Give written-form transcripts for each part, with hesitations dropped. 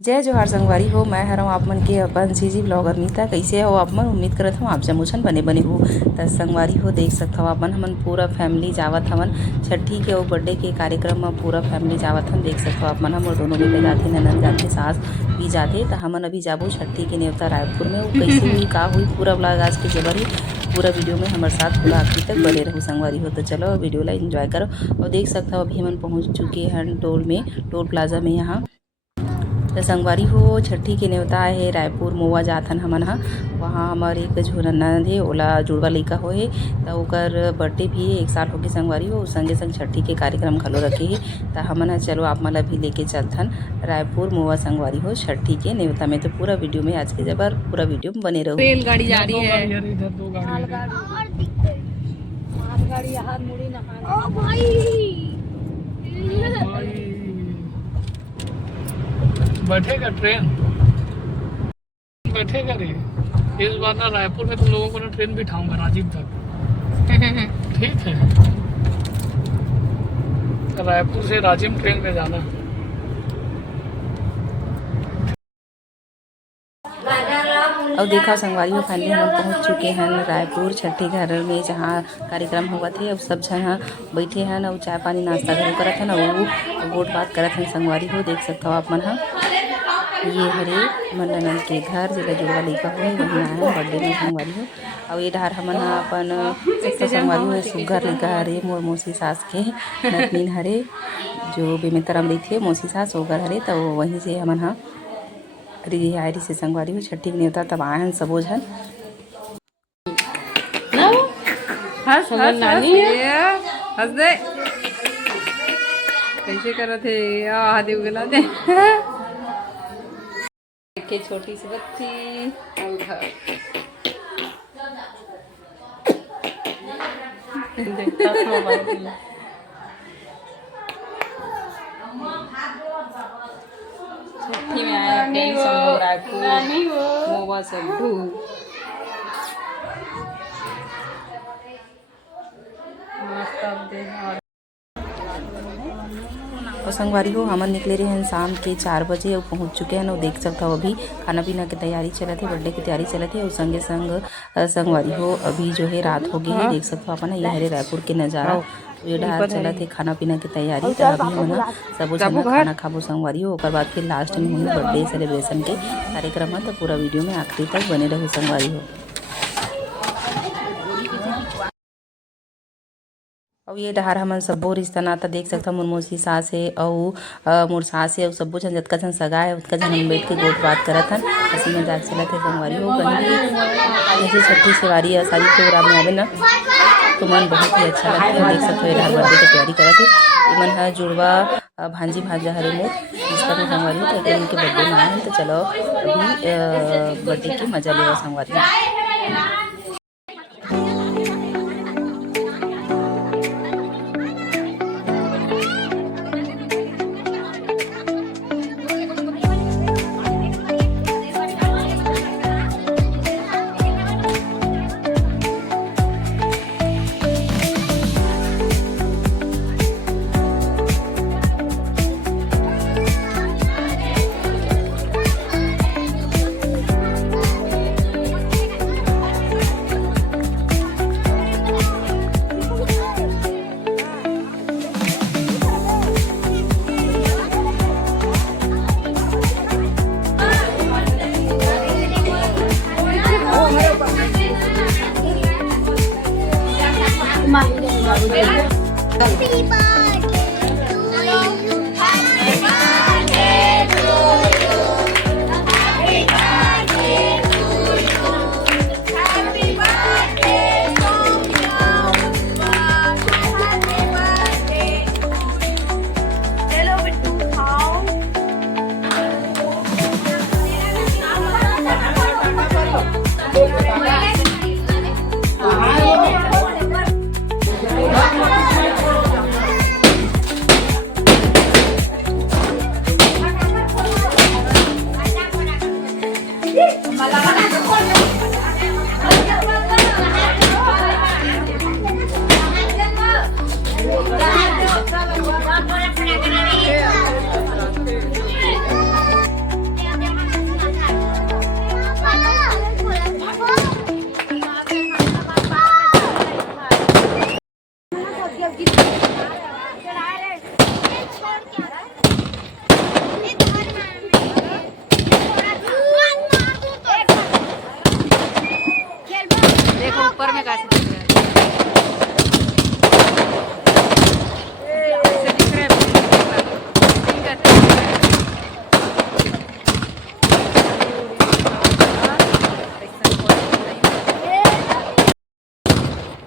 जय जोहार संगवारी हो। मैं हरव आप मन के अपन सीजी ब्लॉगर मीता। कैसे हो आप मन? उम्मीद करत हूँ आप जमुछन बने बने हो। त संगवारी हो देख सकत हो अपन हमन पूरा फैमिली जावत हवन छठी के और बर्थडे के कार्यक्रम में पूरा फैमिली जावत हन। देख सकत हो आप मन हम दोनों बेटा जाथे, ननद जाथे, सास भी जाथे। त हमन अभी जाबो छठी के नेवता रायपुर में। वो कैसे हुई का हुई पूरा ब्लॉग आज के जबर ही पूरा वीडियो में हमारे साथ पूरा आखिरी तक बने रहू संगवारी हो। तो चलो वीडियो ला एंजॉय करो। और देख सकते हो अभी हमन पहुँच चुके हैं टोल प्लाजा में। यहाँ तो संगवारी हो छठी के नेवता है रायपुर मोवा जाथन हमन हा। वहाँ हमारे एक झो ननद है, ओला जुड़वा लइका हो है। तो ओकर बर्थडे भी है, 1 साल हो गए संगवारी हो। संगे संग छठी के कार्यक्रम घलो रखे है। तो हमन चलो आप मला भी लेके चलथन रायपुर मोवा संगवारी हो छठी के नेवता में। तो पूरा वीडियो में आज के जबर पूरा वीडियो में बने रहो। रेलगाड़ी जा रही है, इधर 2 गाड़ी बैठेगा ट्रेन, बैठेगा रे। इस बार ना रायपुर में तुम लोगों को ना ट्रेन बिठाऊंगा राजीव तक। ठीक है, रायपुर से राजीव ट्रेन में जाना। और देखा संगवारी हो फाइनली हम पहुंच चुके हैं रायपुर छठी घर में, जहाँ कार्यक्रम हुआ थे। अब सब जन बैठे हैं और चाय पानी नाश्ता घर करत हैं और वोट बात करत हैं संगवारी हो। देख सकते हो आप मन हा। ये हरे मन ननद के घर जिला जुड़वा लइका हो वहीं आए हैं बर्थडे में संगवारी हो। और ये डहार हमन अपन संगवारी हो सुग्घर लइका हरे मोर मौसी सास के नतनीन हरे, जो बेमेतरम रहिथे मौसी सास ओकर हरे। तो वहीं से हमन हा रिहायरी से संगवारी हो छठी के नेवता तब आए हैं सबो झन। हंस नानी हंस दे कैसे करत है आदि उगला दे के छोटी सी बच्ची और घर देखता मोबाइल छठी में आए रायपुर मोवा सड्डू। और संगवारी हो हमन निकले रहे हैं शाम के 4 बजे और पहुंच चुके हैं। और देख सकते हो अभी खाना पीना की तैयारी चलत है, बर्थडे की तैयारी चलत है। और संगे संग संगवारी हो अभी जो है रात हो गई है। देख सकते हो अपन ये हरे रायपुर के नज़ारा ये डहार चलत है खाना पीना की तैयारी। तो अभी हम सबो जन खाना खाबो संगवारी हो। ओकर बाद फिर लास्ट में हुई बर्थडे सेलिब्रेशन के कार्यक्रम है। तो पूरा वीडियो में आखिरी तक बने रहो संगवारी हो। और ये डहार हमन सब्बो रिश्ता नाता देख सकता मोर मौसी सास है और मोर सास है और सब्बो जन जतका जन सगा है उतका जन हम बैठ के गोट बात करत हन। हंसी मजाक चलत है संगवारी हो। कहीं जैसे छठी सवारी या शादी प्रोग्राम में आवे ना तो मन बहुत ही अच्छा लगता है। देख सकते हो डहार बर्थडे की तैयारी करत है। मन हा जुड़वा भांजी भांजा हरे मोर जिसका भी संगवारी हो। तो उनके बर्थडे में आए हैं। तो चलो अभी बर्थडे की मजा ले संगवारी।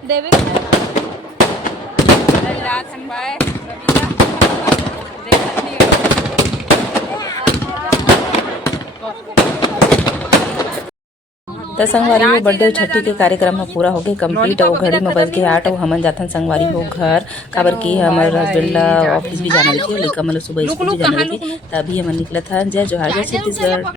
देवे रात हम बाय सविता देखती हो त संगवारी हो बर्थडे छठी के कार्यक्रम ह पूरा होके कंप्लीट और घड़ी में बज के 8 और हमन जाथन संगवारी हो घर काबर की हमर हस्बैंड ला ऑफिस भी जाना रही लइका मन सुबह स्कूल भी जाना रही तभी हमन निकलत हन जय जोहार जय छत्तीसगढ़।